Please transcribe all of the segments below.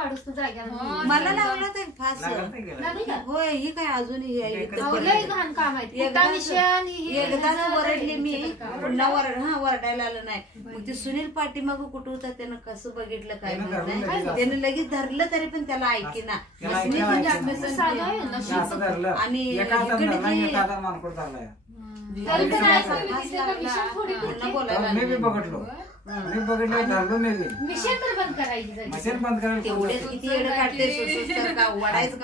काढूस तर जाग्याला मला लागला तर फास होय. ही काय अजून लय घाण काम आहे. एकदाच वरडली मी, पुन्हा वरडायला आलं नाही. मग ते सुनील पाठीमाग कुठं होता, त्यानं कसं बघितलं काय माहित नाही, त्यानं लगेच धरलं तरी पण त्याला ऐकेना. आणि मी बघितलं धरलो मी मिशन तर बंद करायची. मशीन बंद करायला तेवढेच किती येडं काढते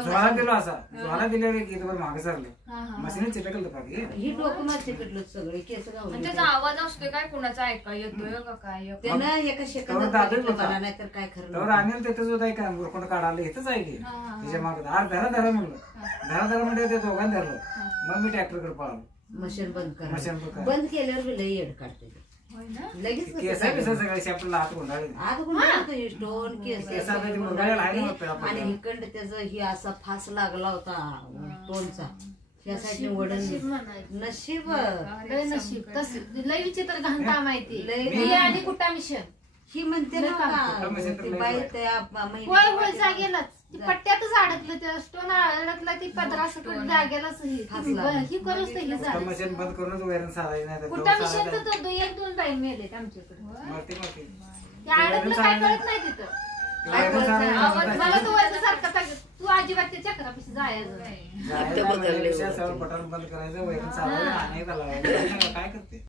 ज्वाला दिलो असा ज्वाला दिल्यावर कितीवर मागे सरलं मशीन चिटकलं पाहिजे. ही डोकं मार चिकटलं सगळे केस गावले. त्याचा आवाज असतोय काय कुणाचा ऐका येतोय का काय त्यानं एका शेकात बघितलं नाही तर काय खरं. तर आणेल तिथंच होता काय कोण काढायला इथंच आहे की तिच्या मागे धरा धरा म्हणलं धरा म्हणजे ते दोघांनी धरलं. मग मी ट्रॅक्टरकडे पळालो. मशीन बंद करा. मशीन बंद केल्यावर लई येड काढते लगेच. केस सगळे शेपटला हात गुंडाळले आत गुंडाळतो स्टोन केस आणि हिकंड त्याचं ही असा फास लागला होता टोनचा. या साईडने वडन नशीब नशीब तस लय विचित्र घाण काम आहे ती. आणि कुठं मिशन ही म्हणते ना का बाई त्या होय होय जागेलाच पट्ट्यातच अडकलं. त्या स्टोन अडकला ती 15 सेकंद जागेलाच ही करूच तर ही झालं. मशीन बंद करूनच वैरण साधायचं नाही. कुठं मिशन तर 1-2 बाई मेलेत आमच्याकडे. अडकलं काय कळत नाही तिथं. मला तू सारखं तू अजिबात त्या चक्रापाशी जायचं बटन बंद करायचं वैरण साधायचं काय करते.